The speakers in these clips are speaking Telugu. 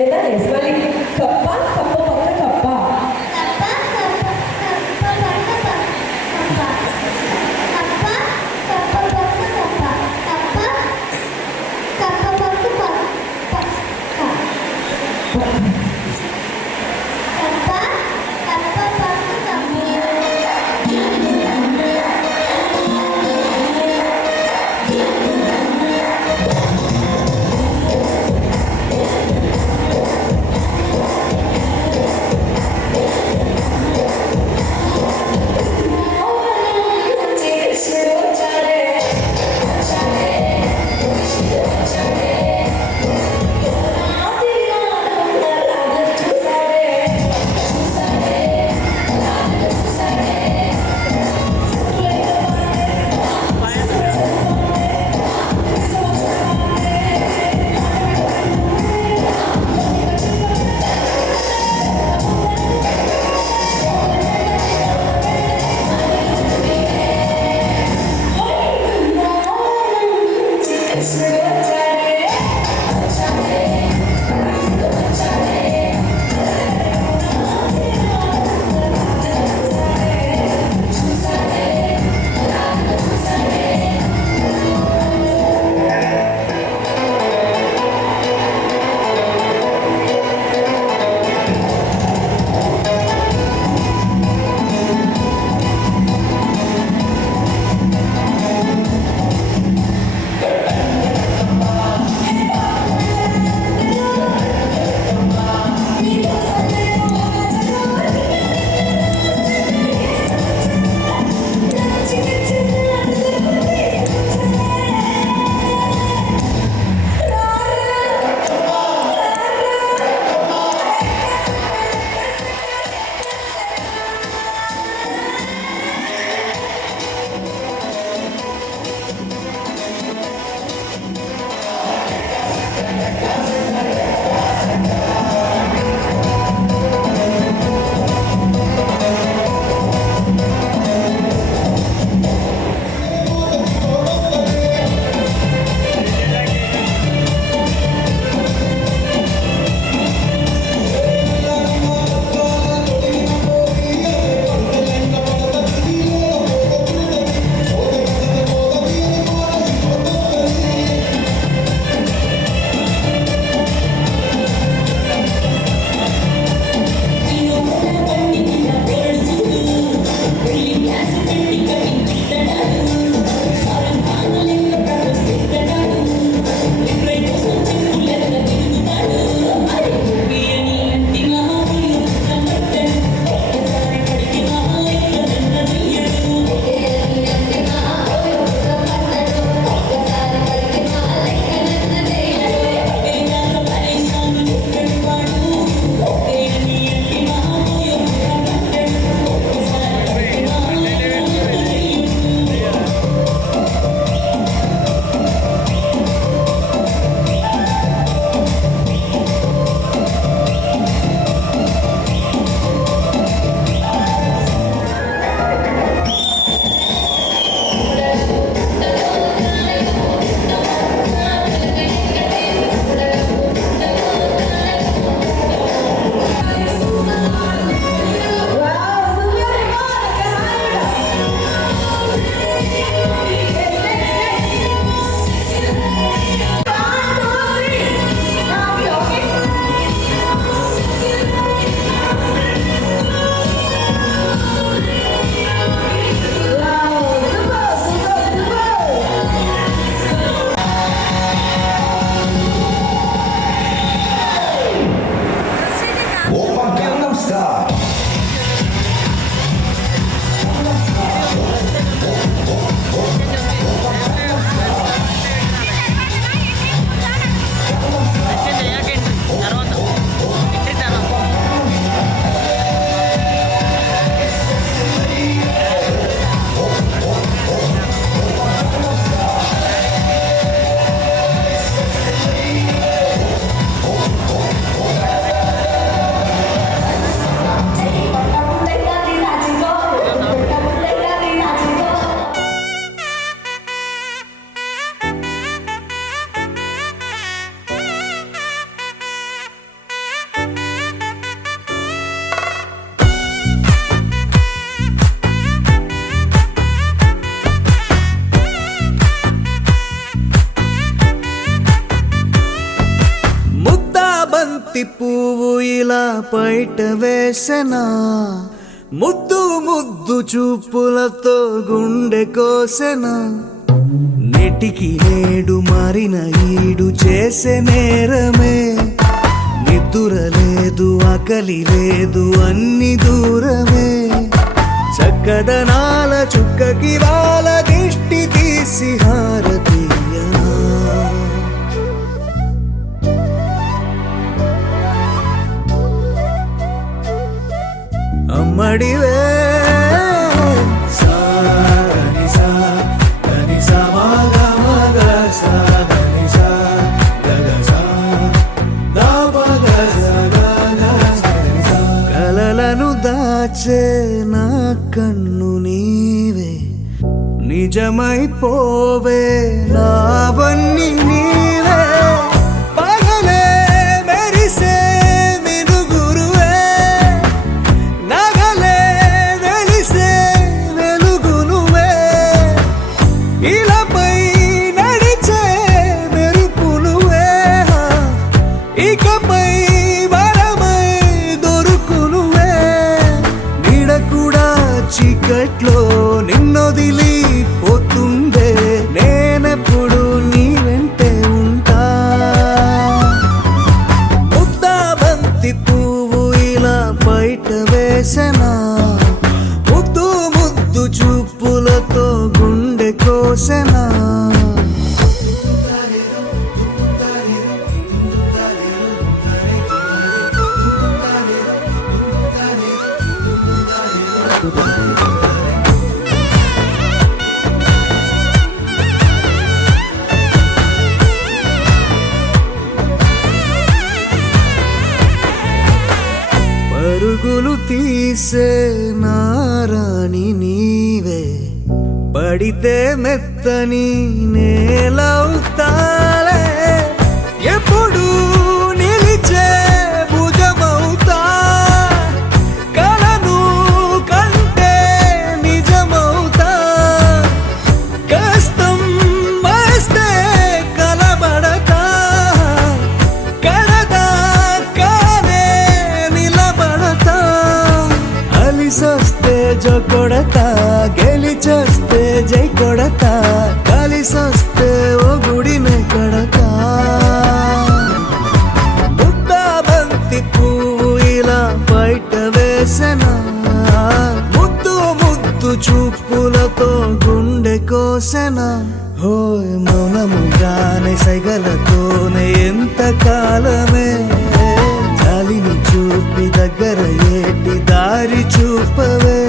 లేదా ఎస్ మళ్ళీ కప్ప కప్ప పక్క కప్ప బంతి పువ్వు ఇలా బయట వేసెనా, ముద్దు ముద్దు చూపులతో గుండె కోసెనా. నెటికి నేడు మారిన ఈడు చేసే నేరమే, నిద్ర లేదు ఆకలి లేదు అన్ని దూరమే. చక్కదనాల చుక్కకి వాళ్ళ దిష్టి తీసి హారతీయనా. అమ్మడివే కలలను దాచే నా కన్ను నీవే, నిజమైపోవే నావన్నీ నీవే. పగలే మెరిసే మినుగురువే, నగలే వెలిసే వెలుగునువే. ఇలాపై నడిచే మెరుపునువే, ఇకపై వరమై దొరుకునువే. నీడ కూడా చీకట్లో నిన్నొదిలి పోతుందే, నేనెప్పుడు నీ వెంటే ఉంటా. ముద్దా బంతి పువ్వు ఇలా బయట వేసెనా, ముద్దు ముద్దు చూపులతో గుండె కోసెనా. పరుగులు తీసే నారాణి నీవే, పడితే మెత్తని నేలవుతాలే. ఎప్పుడు నిలిచే భుజమవుతా, కలను కంటే నిజమవుతా. కష్టం వస్తే కలబడతా, కడదాకానే నిలబడతా. అలిసొస్తే జో కొడతా, గెలిచొస్తే జై కొడతా. కలిసొస్తే ఓ గుడినే కడతా. ముద్దా బంతి పువ్వు ఇలా బయట వేసెనా, ముద్దు ముద్దు చూపులతో గుండె కోసెనా. హోయ్ మౌనముగానే సైగలతోనే ఎంత కాలమే, జాలిని చూపి దగ్గర ఏటి దారి చూపవే.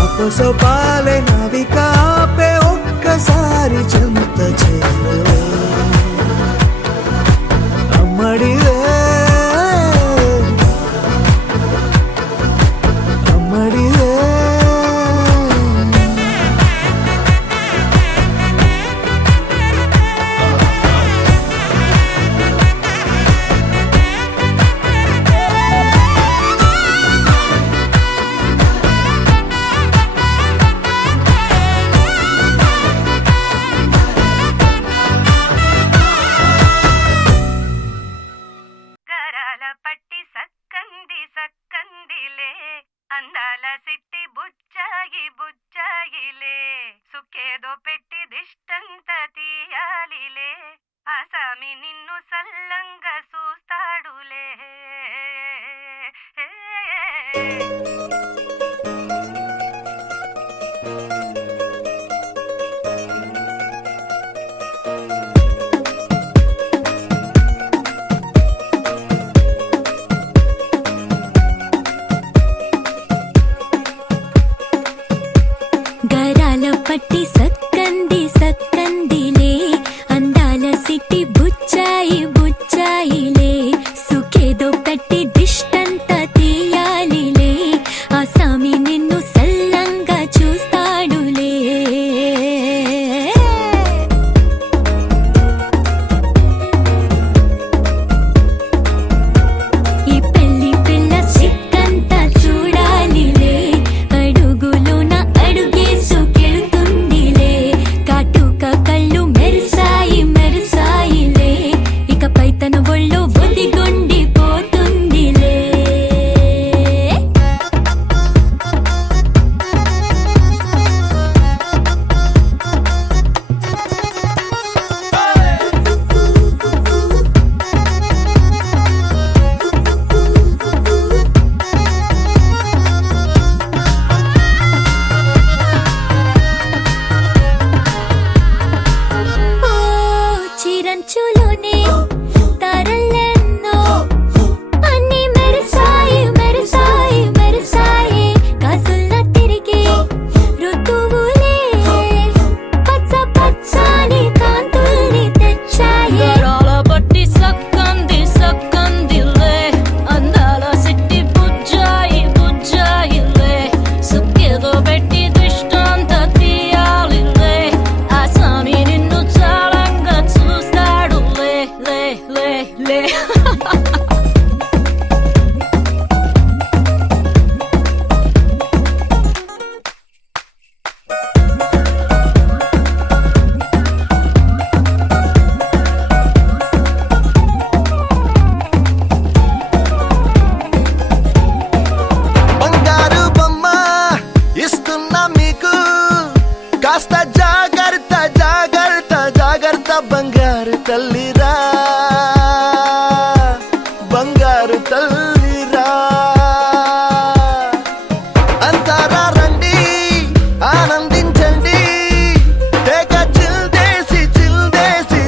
అపసొపాలే నవిక ఆపే ఒక్కసారి చెంత చేరవే. అమ్మడివే అమ్మడివే. బంగారు తల్లిరా అంతారా రండి ఆనందించండి తెగ చిల్దేసి చిందేసి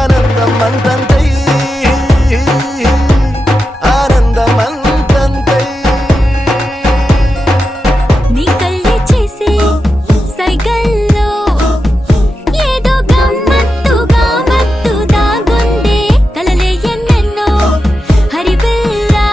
ఆనందం అంతంతై ఆనందం అంతంతై నీ కళ్ళే చేసే సైగల్లో ఏదో గమ్మత్తు దాగుందే కలలే ఎన్నెన్నో హరివిల్లా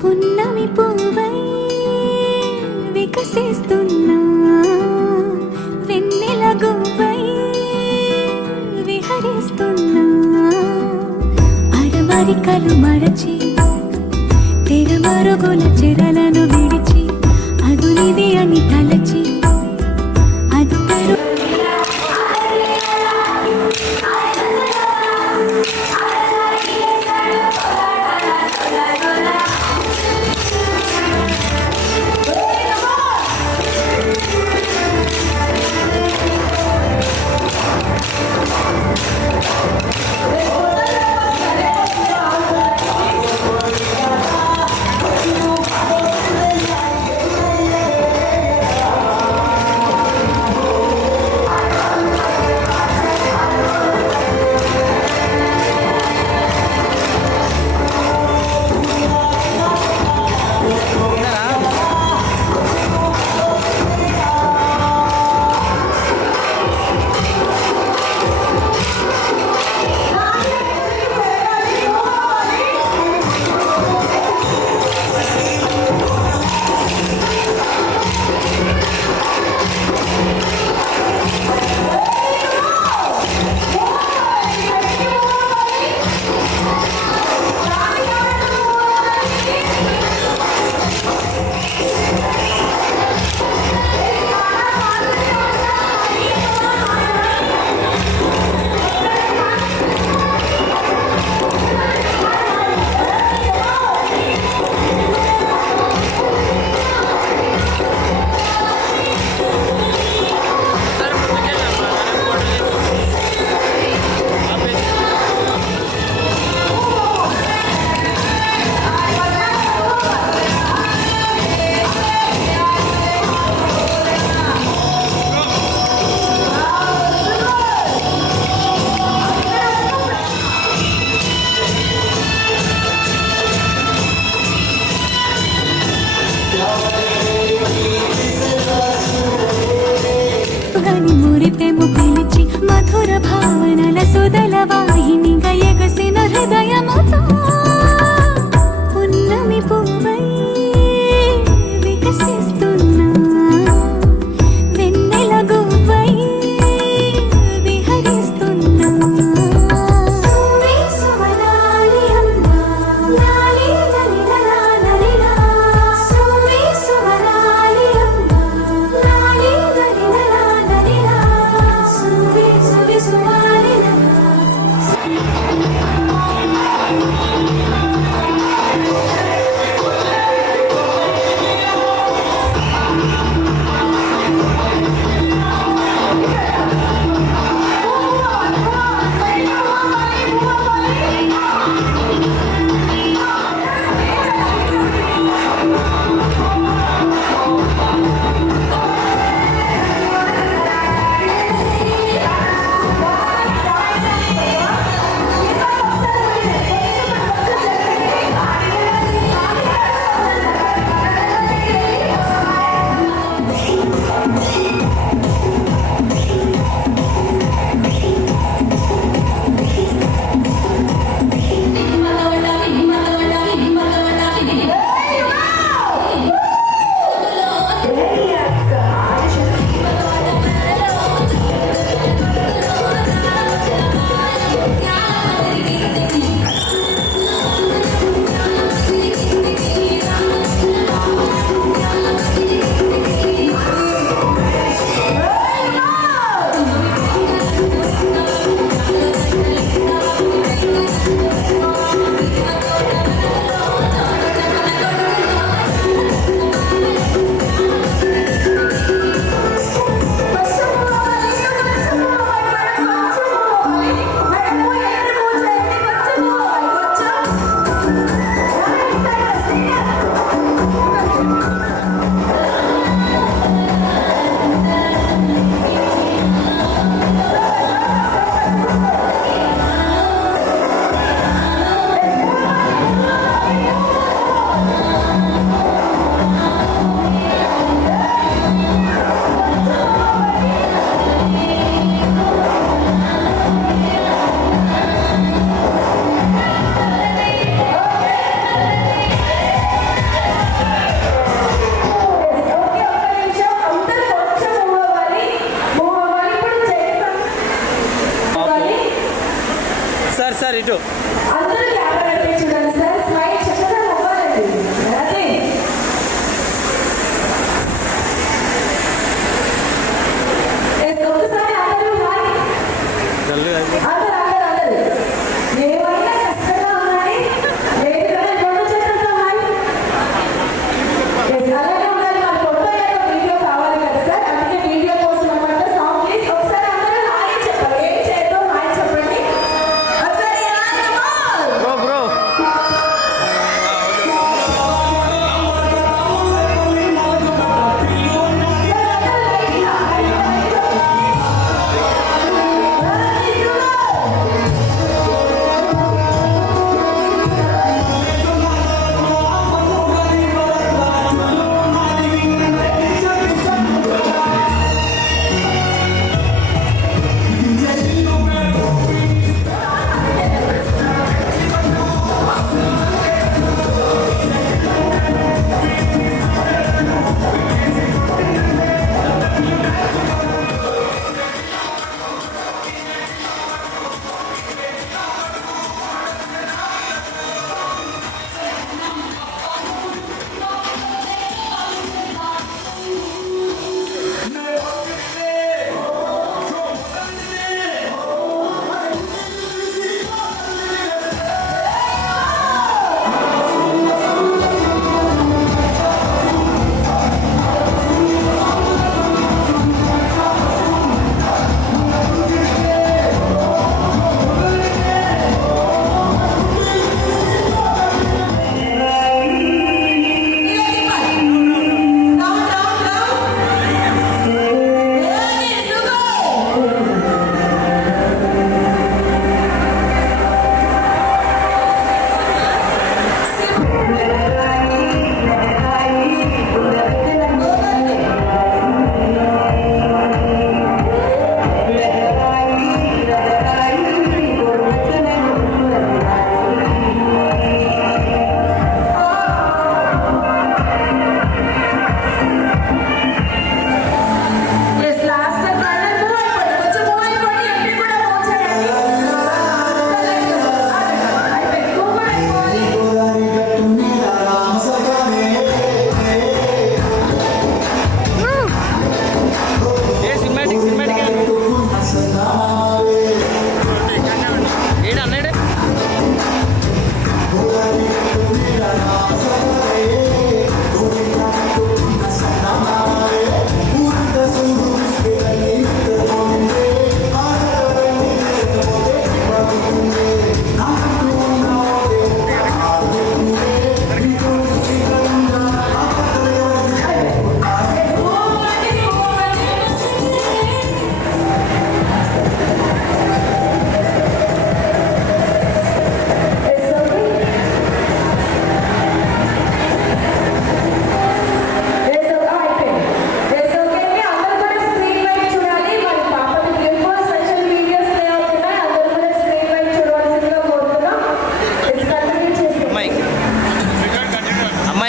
పున్నమి పువ్వై వికసిస్తున్నా వెన్నెల గువ్వై విహరిస్తున్నా అరమరికలు మరచి తెరమరుగుల చెరలను విడిచి అదునిది అని తలచి అదు పెరు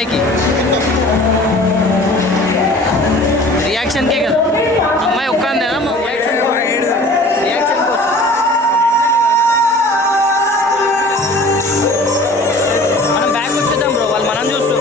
అమ్మాయికి రియాక్షన్కే కదా అమ్మాయి ఒక్క అందేనా రియాక్షన్ కోసం మనం బ్యాక్ వచ్చేద్దాం బ్రో వాళ్ళు మనం చూస్తూ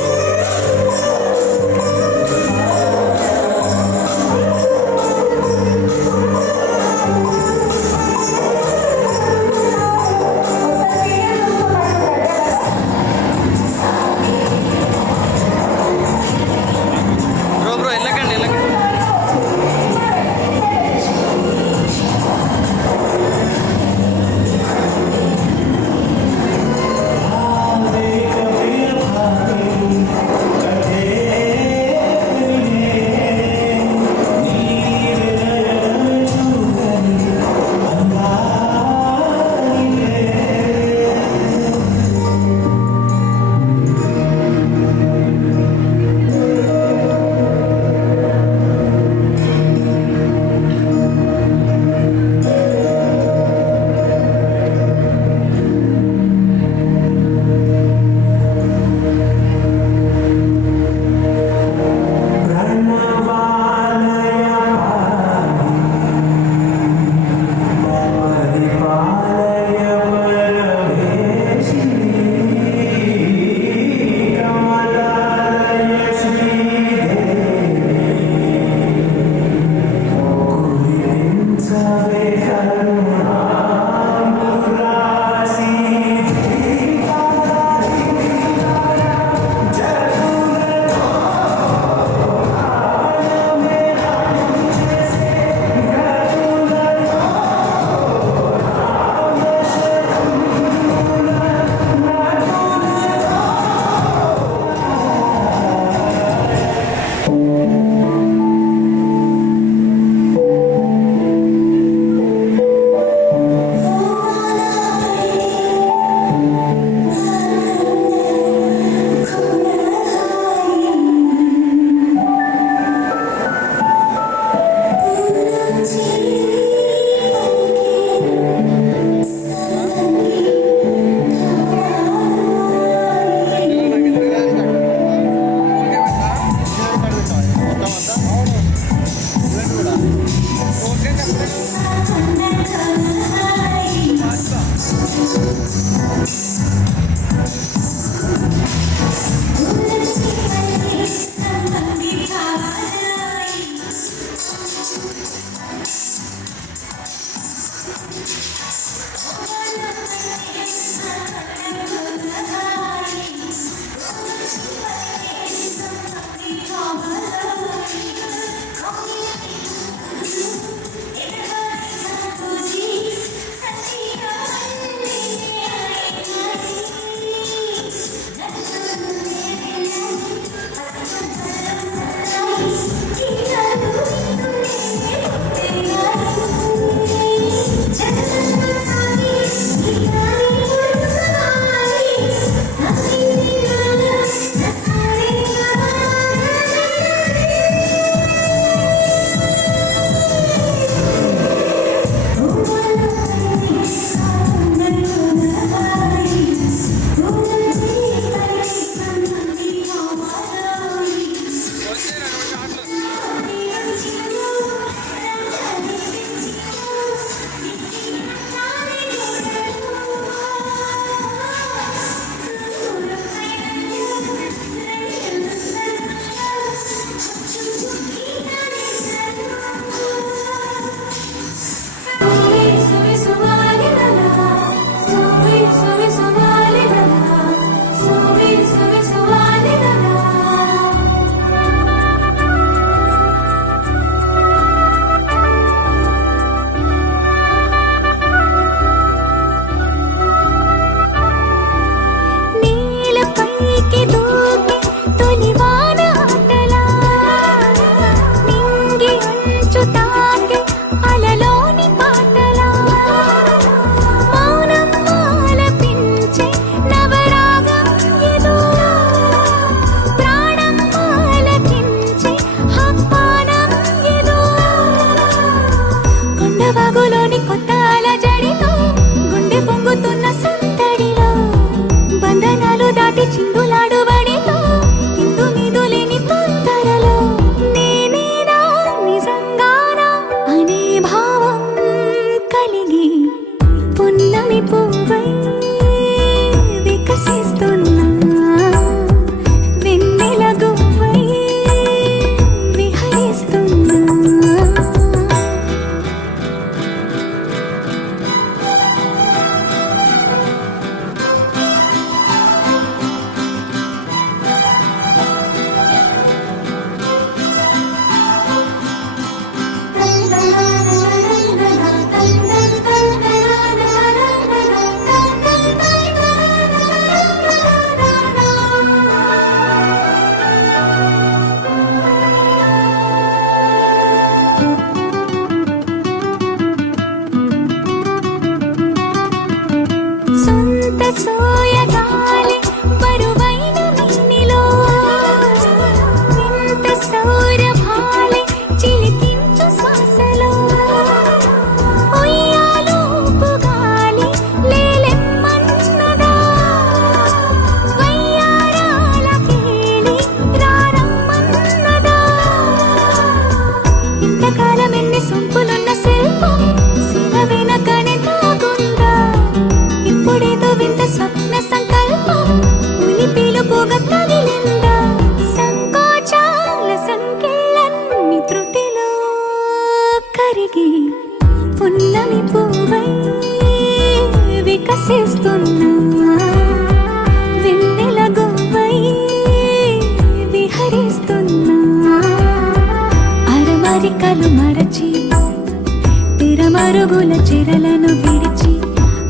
రంగుల చెరలను విడిచి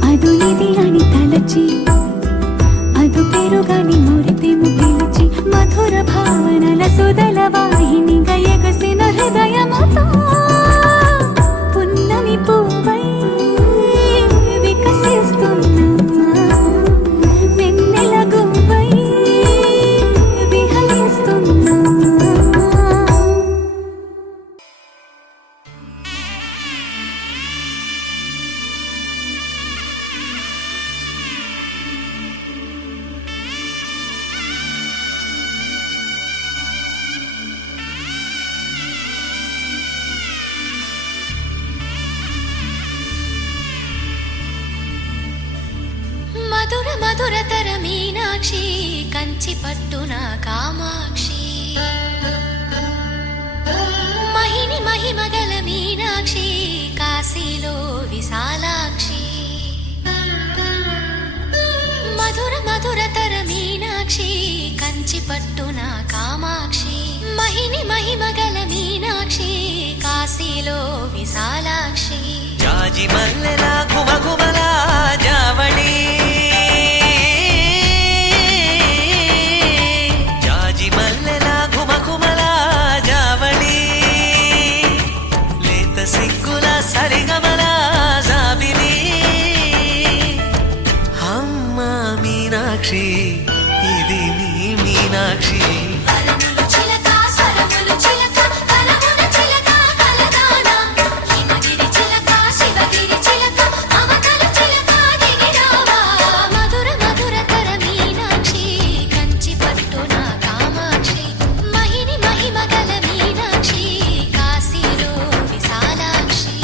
అదునిది అని తలచి అదు పెరుగని మురిపెము పిలిచి మధుర భావనల సుదల వాహినిగా ఎగసిన హృదయముతో పున్నమి పువ్వై వికసిస్తున్నా వెన్నెల గువ్వై విహరిస్తున్నా. మధుర మధురతర మీనాక్షి కంచి పట్టున కామాక్షి మహిని మహిమగల మీనాక్షి కాశీలో విశాలాక్షి మధుర మధురతర మీనాక్షి కంచి పట్టున కామాక్షి మహిని మహిమగల మీనాక్షి కాశీలో విశాలాక్షి జాజి మల్లెలా గుమగుమలా జావళి జాజి మల్లెలా గుమగుమలా జావళి లేత సిగ్గుల సరిగమల జాబిలి అమ్మ మీనాక్షి ఇది నీ మీనాక్షి వరములు చిలక స్వరములు చిలక కలమున చిలక కలదానా హిమగిరి చిలక శివగిరి చిలక మమతలు చిలక దిగిరావా మధుర మధురతర మీనాక్షి కంచి పట్టున కామాక్షి మహిని మహిమగల మీనాక్షి కాశీలో విశాలాక్షి.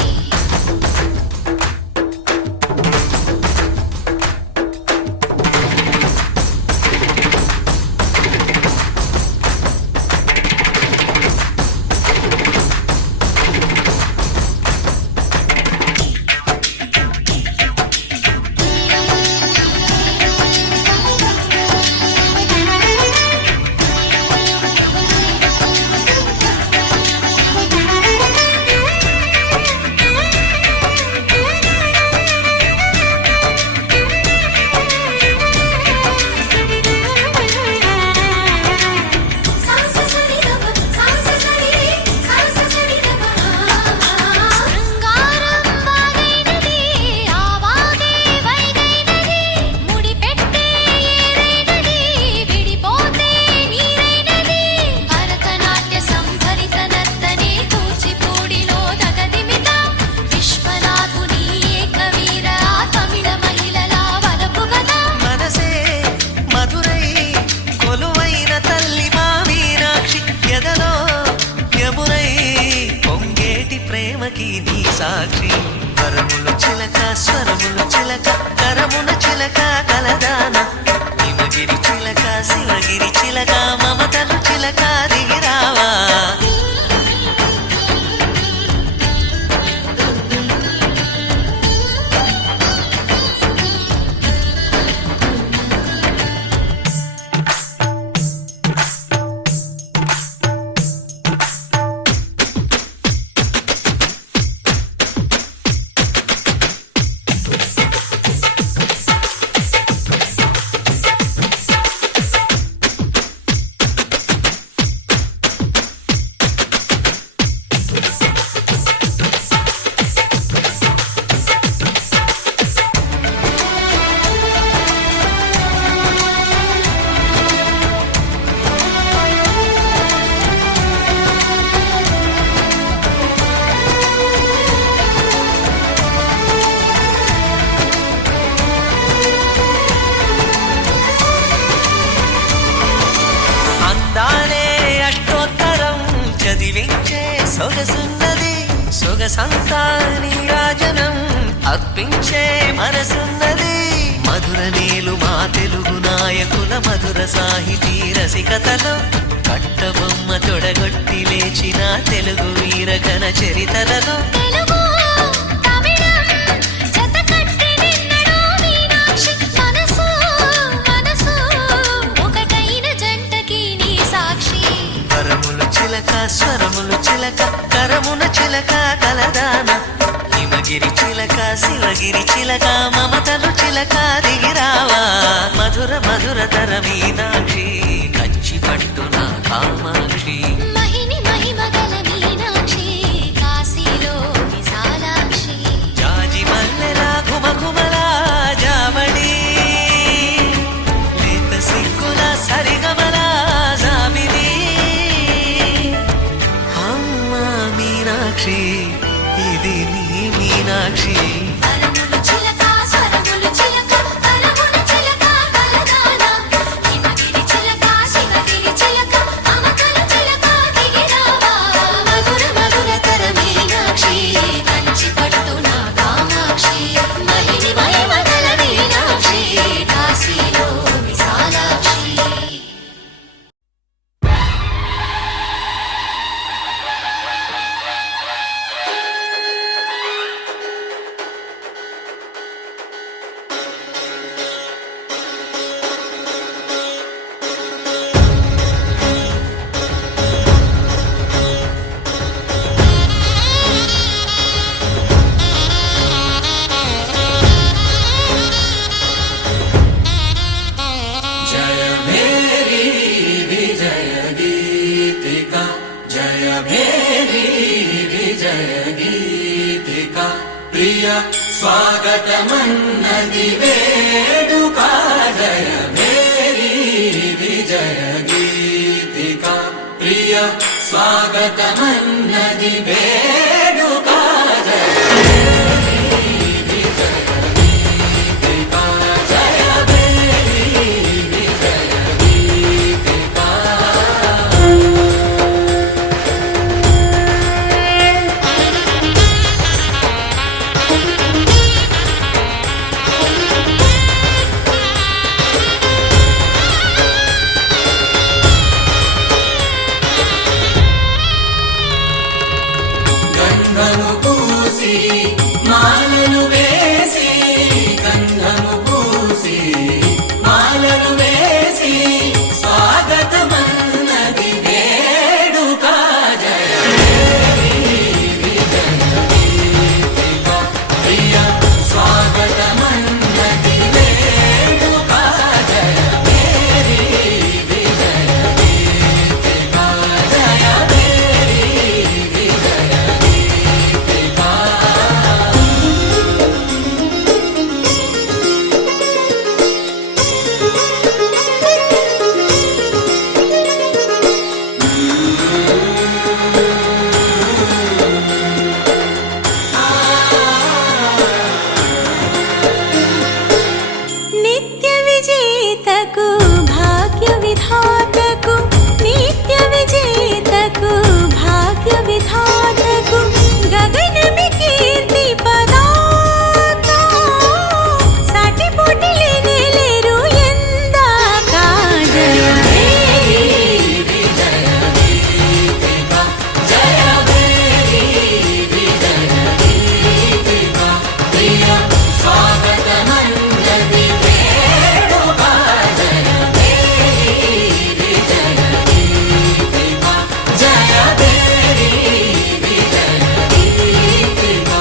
సాక్షి వరములు చిలక స్వరములు చిలక కరమున చిలక కలదాన హిమగిరి చిలక శివగిరి చిలక మమతలు చిలక దిగిరావా సొగసున్నది సొగసంతా నీరాజనం అర్పించే మనసున్నది మధుర నీలు మా తెలుగు నాయకుల మధుర సాహితీ రసికతలో కట్టబొమ్మ తొడగొట్టి లేచిన తెలుగు వీరగణ చరితలలో స్వరములు చిలక కరమున చిలక కలదాన హిమగిరి హిమగిరి చిలక శివగిరి చిలక మమతలు చిలక దిగిరావా మధుర మధుర తర మీనాక్షి కంచి పట్టున కామాక్షి మహిని మహిమగల మీనాక్షి కాశీలో విశాలాక్షి జాజి మల్లెలా ఘుమఘుమలా జావళి లేత సిగ్గుల సరిగమలా జాబిలి అమ్మ మీనాక్షి ఇది నీ మీనాక్షి వరములు చిలక స్వరములు చిలక వరములు చిలక కలదానా హిమగిరి చిలక శివగిరి చిలక మమతలు చిలక దిగిరావా మధుర మధుర తర మీనాక్షి కంచి పట్టున కామాక్షి మహిని మహిమగల మీనాక్షి కాశీలో విశాలాక్షి స్వాగతమన్నది వేడుక జయ మేరీ విజయ గీతిక ప్రియ స్వాగతమన్నది వేడుక జయ మేరీ విజయ గీతిక జయ మేరీ విజయ గీతిక గంధము పూసి మాలలు వేసి గంధము పూసి మాలలు వేసి స్వాగతమన్నది వేడుక జయ మేరీ విజయ గీతిక ప్రియ స్వాగతమన్నది వేడుక జయ మేరీ విజయ గీతిక జయ మేరీ విజయ గీతిక నిత్య విజేతకు భాగ్య విధాతకు నిత్య విజేతకు భాగ్య విధాతకు గగనమి కీర్తి పదాక సాటి పోటీ లేరు ఎందాక జయ మేరీ విజయ గీతిక జయ మేరీ విజయ గీతిక ప్రియ స్వాగతమన్నది వేడుక జయ మేరీ విజయ గీతిక జయ మేరీ విజయ గీతిక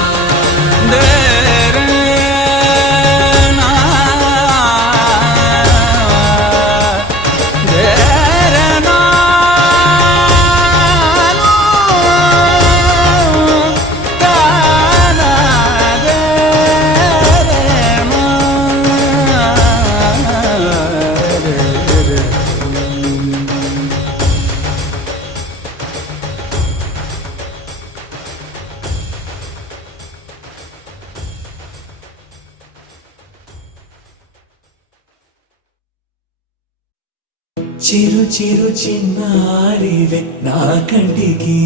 చిరు చిరు చిన్నారివే నా కంటికి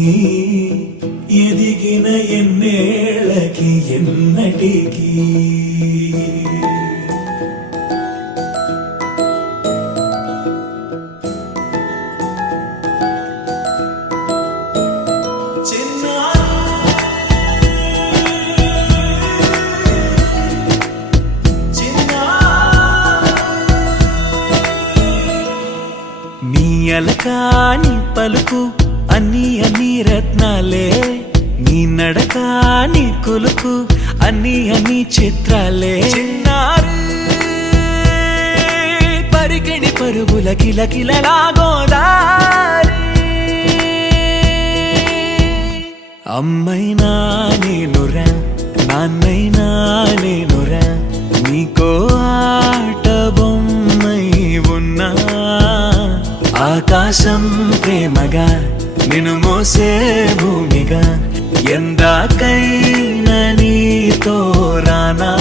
ఎదిగిన ఎన్నేళ్ళకి ఎన్నటికి అలకాని పలుకు అన్ని అన్ని రత్నాలే నీ నడకాని కులుకు అన్ని చిత్రాలే చిన్నారు పరికిణి పరుగుల కిలకిలలాగోదారి అమ్మైనా నేనురా నాన్నైనా నేనురా నీకో ఆట బొమ్మై ఉన్నా ఆకాశం ప్రేమగా నిన్ను మోసే భూమిగా ఎందాకైనా నీతో రానా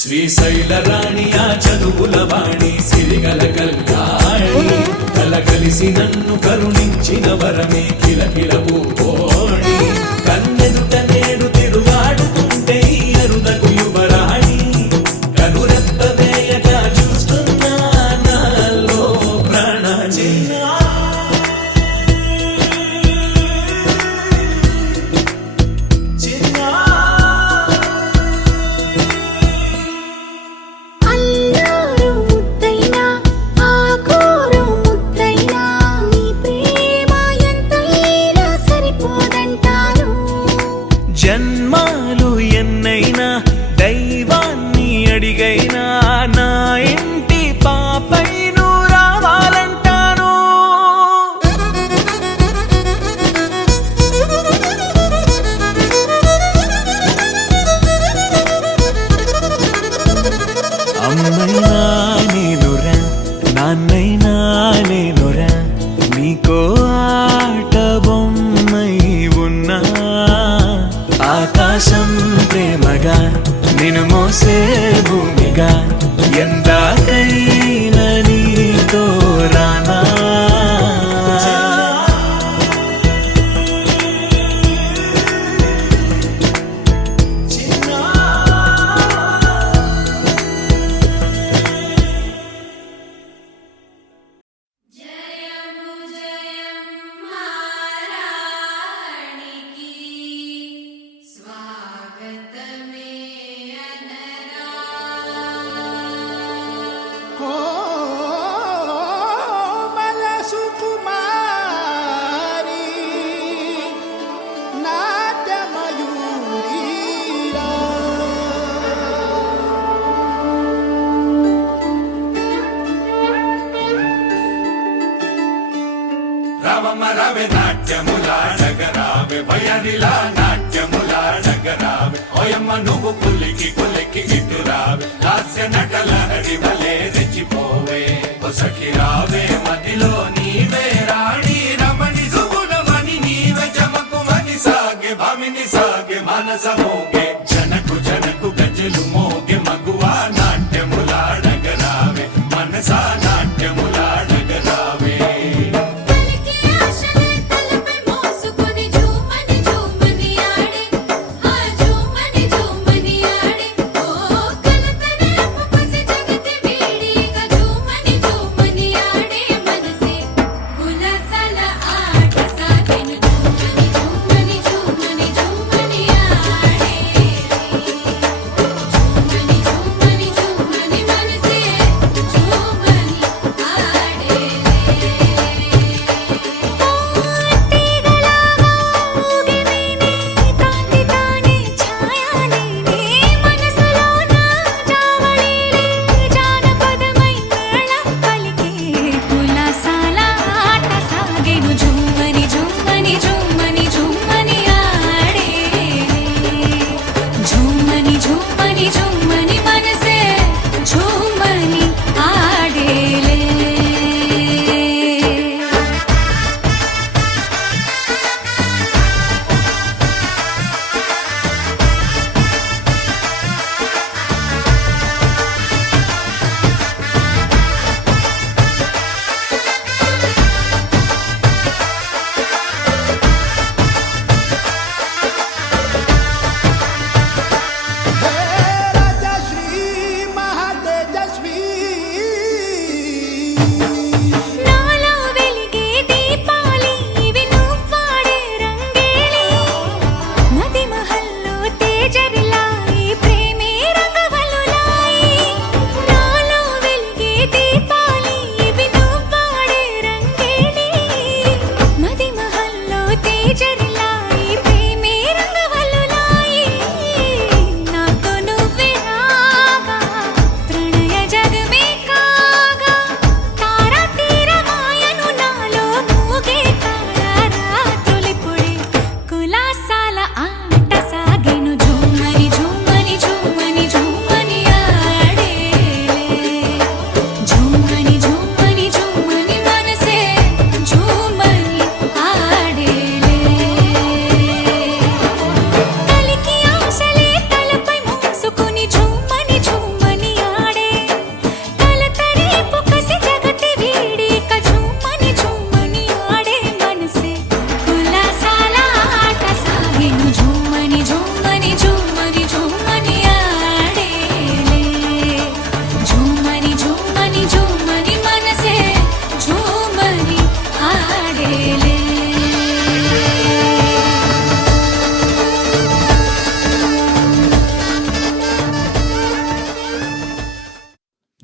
శ్రీశైల రాణి ఆ చదువుల వాణి సిరిగల కల్యాణి కలగలిసి నన్ను కరుణించిన వరమే కిలకిల పూకోణి కన్నెదుట నేడు తిరుగాడుతుంటే ఈ అరుదకు యువరాణి కనురెప్ప వేయగా చూస్తున్నా నాలో ప్రాణ అల్లారు ముద్దైనా ఆకోరు ముద్దైనా నీ ప్రేమ ఎంతైనా సరిపోదంటాను జన్మాలు ఎన్నైనా దైవాన్ని అడిగైనా నా ఇంటి పాపై నువ్వు రావాలంటాను అమ్మైనా నేనురా నాన్నైనా నేనురా నీకో ఆట బొమ్మై ఉన్నా ఆకాశం ప్రేమగా నిన్ను మోసే భూమిగా ఎందాకైనా నీతో రానా జయము జయం మహారాణికి స్వాగతమే అనరా కోమల సుకుమారి నాట్యమయూరీరా రావమ్మ రావే నాట్యములాడగరావే భయనిలా నాట్యములాడగరావే ఓయమ్మ నువ్వు పులికి పులికి ఇటురావే హాస్య నటలహరి వలే రెచ్చిపోవే ఒసకి రావే మదిలో నీవే రాణి రమణి సుగుణమణి నీవే చమకుమని సాగే భామిని సాగే మానస మోగే జనకు జనకు గజలు మోగే మగువా నాట్యములాడగరావే మనసా నాట్యములాడగరావే తలకి ఆశలే తలపై మోసుకొని జూమని జూమని ఆడే ఆ జూమని జూమని ఆడే ఓ కలతనే అప్పసి జగతి వీడిక జూమని జూమని ఆడే మనసే కులసల ఆట సాగెను జూమని జూమని జూమని జూమని ఆడే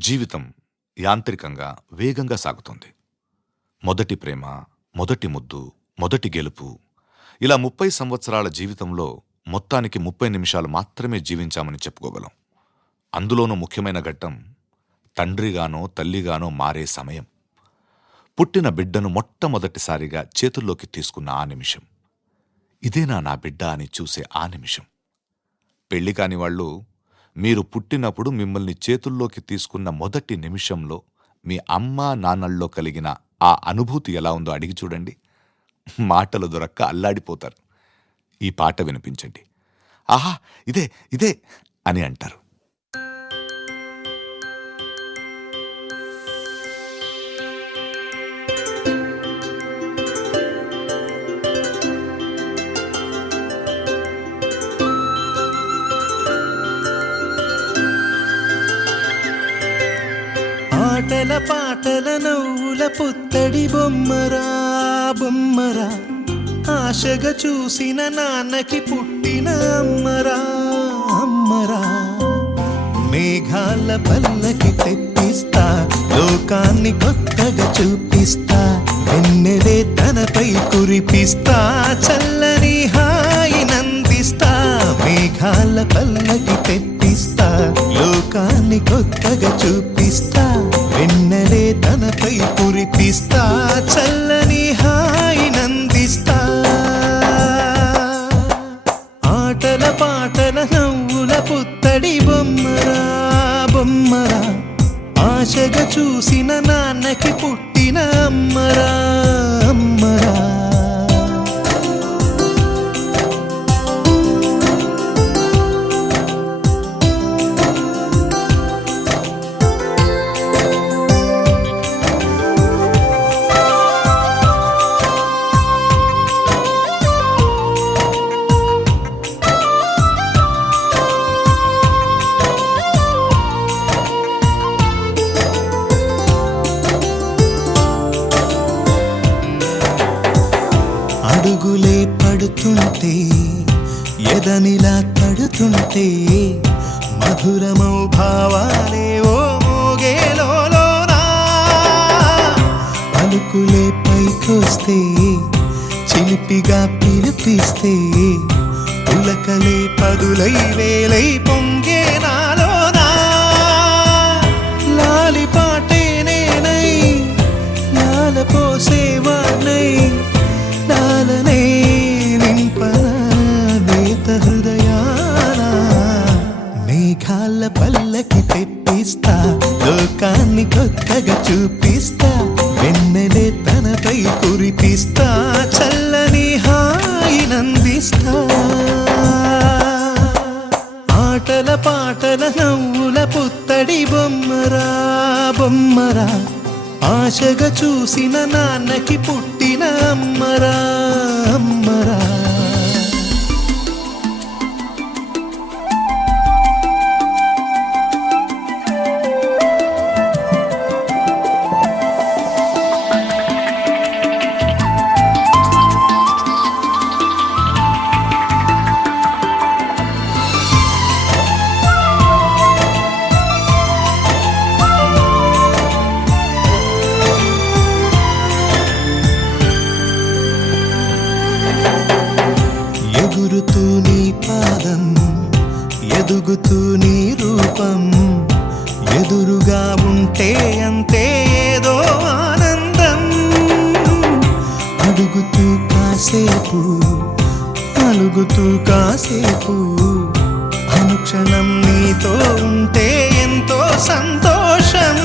జీవితం యాంత్రికంగా వేగంగా సాగుతుంది. మొదటి ప్రేమ, మొదటి ముద్దు, మొదటి గెలుపు, ఇలా 30 సంవత్సరాల జీవితంలో మొత్తానికి 30 నిమిషాలు మాత్రమే జీవించామని చెప్పుకోగలం. అందులోనూ ముఖ్యమైన ఘట్టం తండ్రిగానో తల్లిగానో మారే సమయం. పుట్టిన బిడ్డను మొట్టమొదటిసారిగా చేతుల్లోకి తీసుకున్న ఆ నిమిషం. ఇదేనా నా బిడ్డ అని చూసే ఆ నిమిషం. పెళ్లి కాని వాళ్ళు మీరు పుట్టినప్పుడు మిమ్మల్ని చేతుల్లోకి తీసుకున్న మొదటి నిమిషంలో మీ అమ్మా నాన్నల్లో కలిగిన ఆ అనుభూతి ఎలా ఉందో అడిగి చూడండి. మాటలు దొరక్క అల్లాడిపోతారు. ఈ పాట వినిపించండి. ఆహా, ఇదే ఇదే అని అంటారు. ఆటల పాటల నవ్వుల పుత్తడి బొమ్మరా బొమ్మరా, ఆశగా చూసిన నాన్నకి పుట్టిన అమ్మరా అమ్మరా. మేఘాల పల్లకి తెప్పిస్తా, లోకాన్ని కొత్తగా చూపిస్తా, వెన్నెలే తనపై కురిపిస్తా, చల్లని హాయి నందిస్తా. మేఘాల పల్లకి తెప్పిస్తా, లోకాన్ని కొత్తగా చూపిస్తా, వెన్నెలే తనపై కురిపిస్తా, చల్లని హాయి నందిస్తా. ఆటల పాటల నవ్వుల పుత్తడి బొమ్మరా బొమ్మరా, ఆశగా చూసిన నాన్నకి పుట్టిన అమ్మరా అమ్మరా. అడుగులే పడుతుంటే, ఎదనిలా తడుతుంటే, మధురమౌ భావాలే ఓ మోగేలోనా. పలుకులే పైకొస్తే, చిలిపిగా పిలిపిస్తే, పులకలే పదులై వేలై పొంగే నాలోనా. లాలి పాటే నేనై, లాల పోసేవాణ్ణై, లాలనే నింపనా నేత హృదయాన. మేఘాల పల్లకి తెప్పిస్తా, లోకాన్ని కొత్తగా చూపిస్తా, వెన్నెలే తనపై కురిపిస్తా, చల్లని హాయి నందిస్తా. ఆటల పాటల నవ్వుల పుత్తడి బొమ్మరా బొమ్మరా, ఆశగా చూసిన నాన్నకి పుట్టిన అమ్మరా అమ్మరా. ఎగురుతూ నీ పాదం, ఎదుగుతూ నీ రూపం, ఎదురుగా ఉంటే అంతే ఏదో ఆనందం. అడుగుతూ కాసేపు, అలుగుతూ కాసేపు, అనుక్షణం నీతో ఉంటే ఎంతో సంతోషం.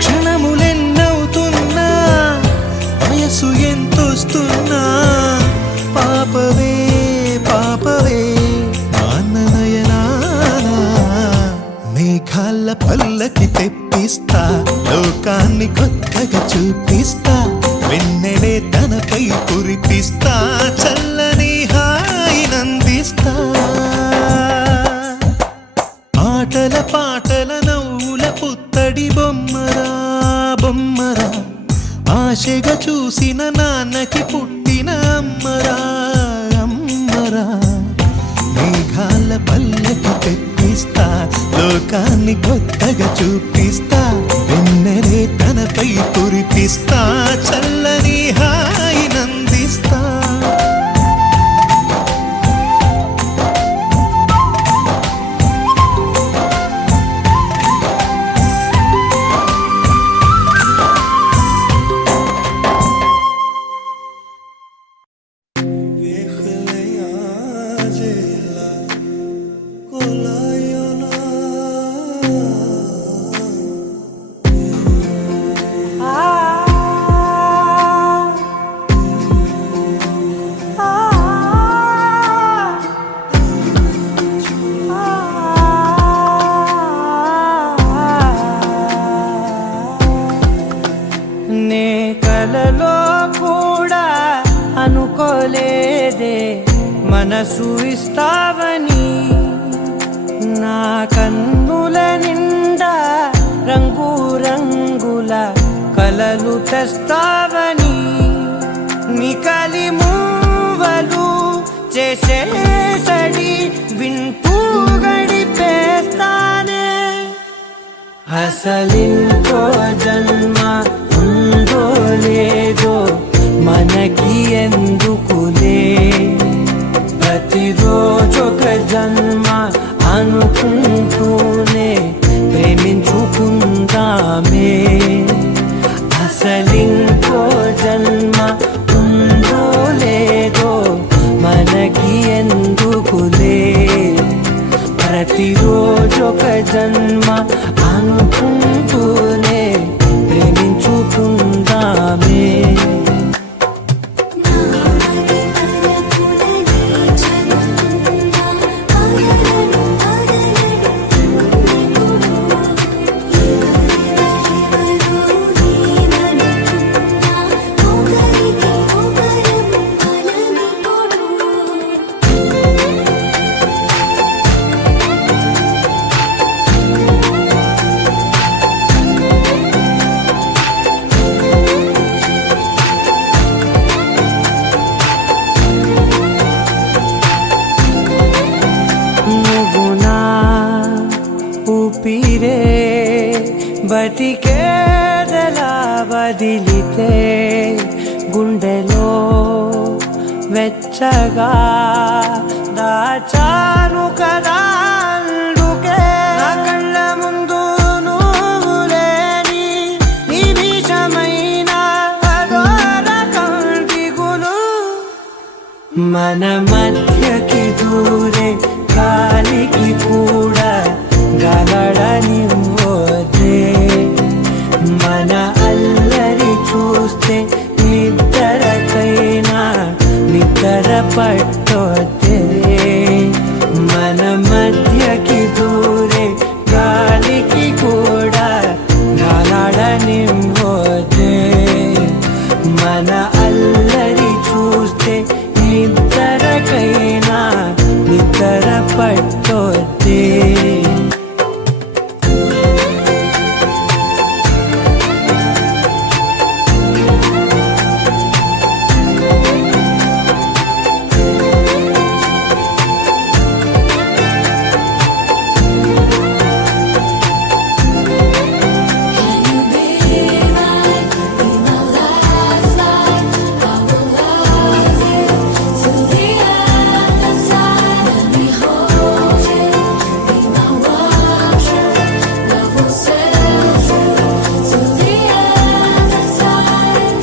క్షణములెన్నవుతున్నా, వయసు ఎంతొస్తున్నా, పాపవే పాపవే నాన్ననయనానా. మేఘాల పల్లకి తెప్పిస్తా, లోకాన్ని కొత్తగా చూపిస్తా, వెన్నెలే తనపై కురిపిస్తా, చల్లని హాయి నందిస్తా. ఆటల పాటల నవ్వుల పుత్తడి బొమ్మరా బొమ్మరా, ఆశగా చూసిన నాన్నకి పుట్టిన అమ్మరా అమ్మరా. మేఘాల పల్లకి తెప్పిస్తా, లోకాన్ని కొత్తగా చూపిస్తా వెన్నెలే తనపై కురిపిస్తా చల్లని హాయినందిస్తా నే కలలో కూడా అనుకోలేదే మనసు ఇస్తావని నా కన్నుల నిండా రంగు రంగుల కలలు తెస్తావని నికలి మూవలు చేసేసడి వింటూ గడిపేస్తానే అసలింకో జన్మ ఉందో లేదో మనకి ఎందుకులే ప్రతిరోజొక జన్మ అనుకుంటూనే ప్రేమించుకుందామే అసలింకో జన్మ ఉందో లేదో మనకి ఎందుకులే ప్రతిరోజొక జన్మ అనుకుంటూనే ప్రేమించుకుందామే నామది తలపులని చదువుతుందా ఆగలను ఎవరెవరెవరో ఏమనుకుందా ఒకరికి ఒకరం అలమిపోడు నువ్వు నా ఊపిరే బతికేదలా వదిలితే గుండెలో వెచ్చగా దాచాను కదా అందుకే నా కళ్ళ ముందు నువ్వు లేని నిమిషమైన అదోర కంటిగులు మన మధ్యకి దూరే గాలికి కూడా గలడనివ్వదే మన అల్లరి చూస్తే నిద్రకైనా నిద్ర పట్టొద్దే మన మధ్యకి దూరే గాలికి కూడా గలడనివ్వదే మన అల్లరి చూస్తే నిద్రకైనా నిద్ర పట్టొద్దే Can you be mine? Be my lifeline. I will love you to the end of time. Let me hold you. Be my one true. Love will sail through to the end of time.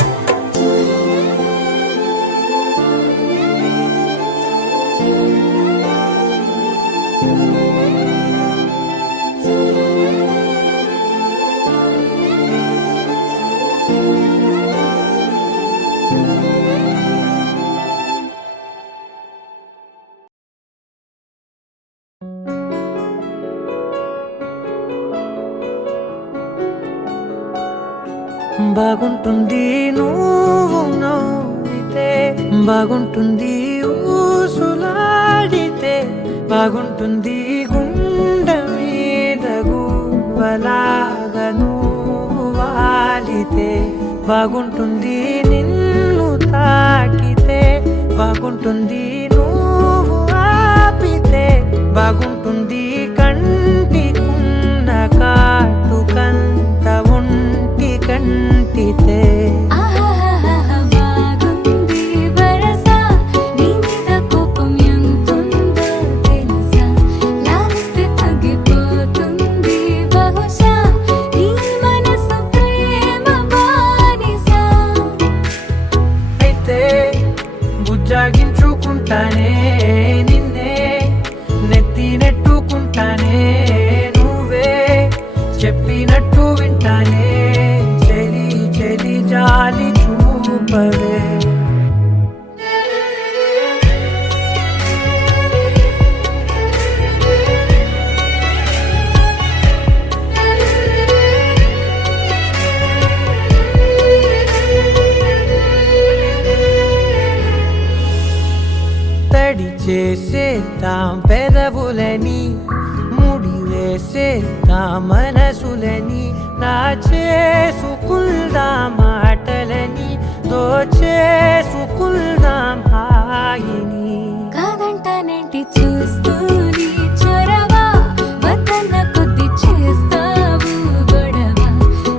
బాగుంటుంది నువ్వు నవ్వితే బాగుంటుంది ఊసులాడితే బాగుంటుంది గుండె మీద గువ్వలాగా నువ్వు వాలితే బాగుంటుంది నిన్ను తాకితే బాగుంటుంది నువ్వు ఆపితే బాగుంటుంది కంటికు కాటుకంత ఒంటి కంటితే ఆహాహాహా బాగుంది వరస నీ మీద కోపం ఎంతుందో తెలుసా లాలిస్తే తగ్గిపోతుంది బహుశా నీ మనసు ప్రేమ బానిస అయితే బుజ్జాగించుకుంటానే నిన్నే నెత్తి నెట్టుకుంటానే నువ్వే చెప్పినట్టు వింటానే చెలి చెలి జాలి చూపవే తడి చేసేద్దాం పెదవులని ముడి వేసేద్దాం మనసులని నా చేసుకుందాం మాటలని దోచేసుకుందాం హాయిని కాదంటానేంటి చూస్తూని చొరవ వద్దన్న కొద్ది చేస్తావు గొడవ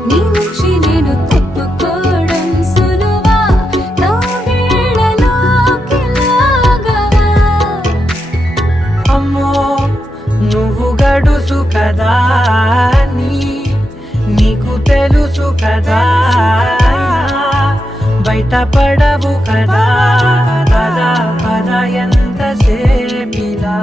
నీ నుంచి నేను తప్పుకోవడం సులువా నవ్వేళ్ళలోకి లాగవా అమ్మో నువ్వు గడుసు కదా నీకు తెలుసు కదా బయట పడవు కదా పద పద ఎంత సేపిలా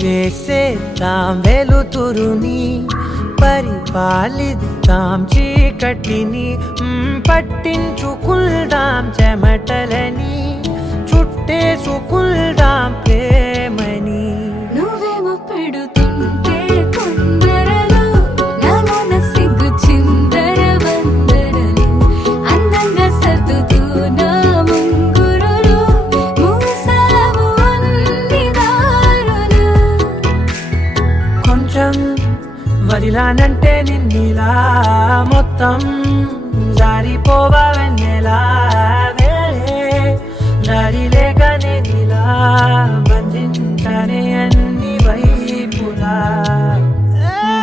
వెలివేసేద్దాం వెలుతురుని పరిపాలిద్దాం చీకటిని పట్టించుకుందాం చెమటలని చుట్టేసుకుందాం ప్రేమని నువ్వేమో పెడుతుంటే కొందరలు నాలోన సిగ్గు చిందర వందరలు అందంగా సర్దుతూ నా ముంగురులు మూసావు అన్ని దారులు కొంచెం వదిలానంటే నిన్నిలా మొత్తం జారిపోవా వెన్నెలా వేళే దారి లేక నేనిలా బంధించనే అన్ని వైపులా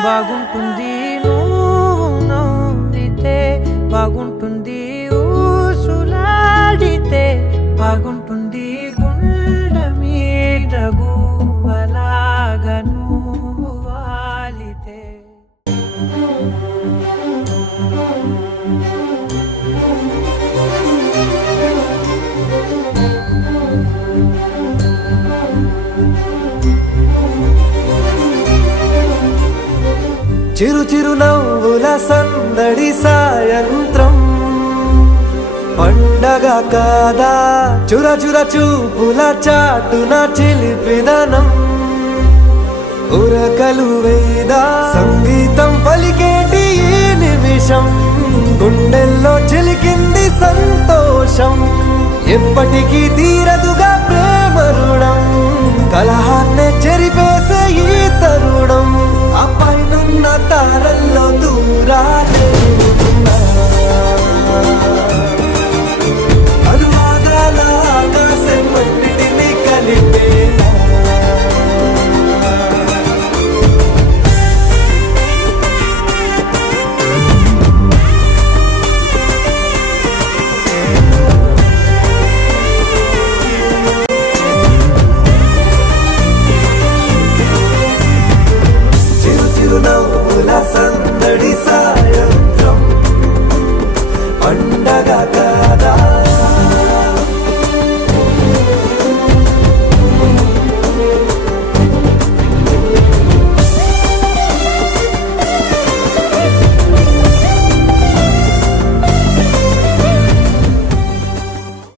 బాగుంటుంది నువ్వు నవ్వితే బాగుంటుంది ఊసులాడితే బాగుంటుంది గుండె మీద గువ్వలాగా నువ్వు వాలితే చిరు చిరు నవ్వుల సందడి సాయంత్రం పండగ కాదా చుర చుర చూపుల చాటున చిలిపిదనం ఉరకలు వేదా సంగీతం పలికేటి ఈ నిమిషం గుండెల్లో చిలికింది సంతోషం ఎప్పటికీ తీరదుగా ప్రేమ రుణం కలహాన్నే చెరిపేసే ఈ తరుణం ఆ పైనున్న తారల్లో దూరాలే ఉన్నా. అనువాదాల ఆకాశం మట్టిని కలిపేలా చిరు చిరు నవ్వుల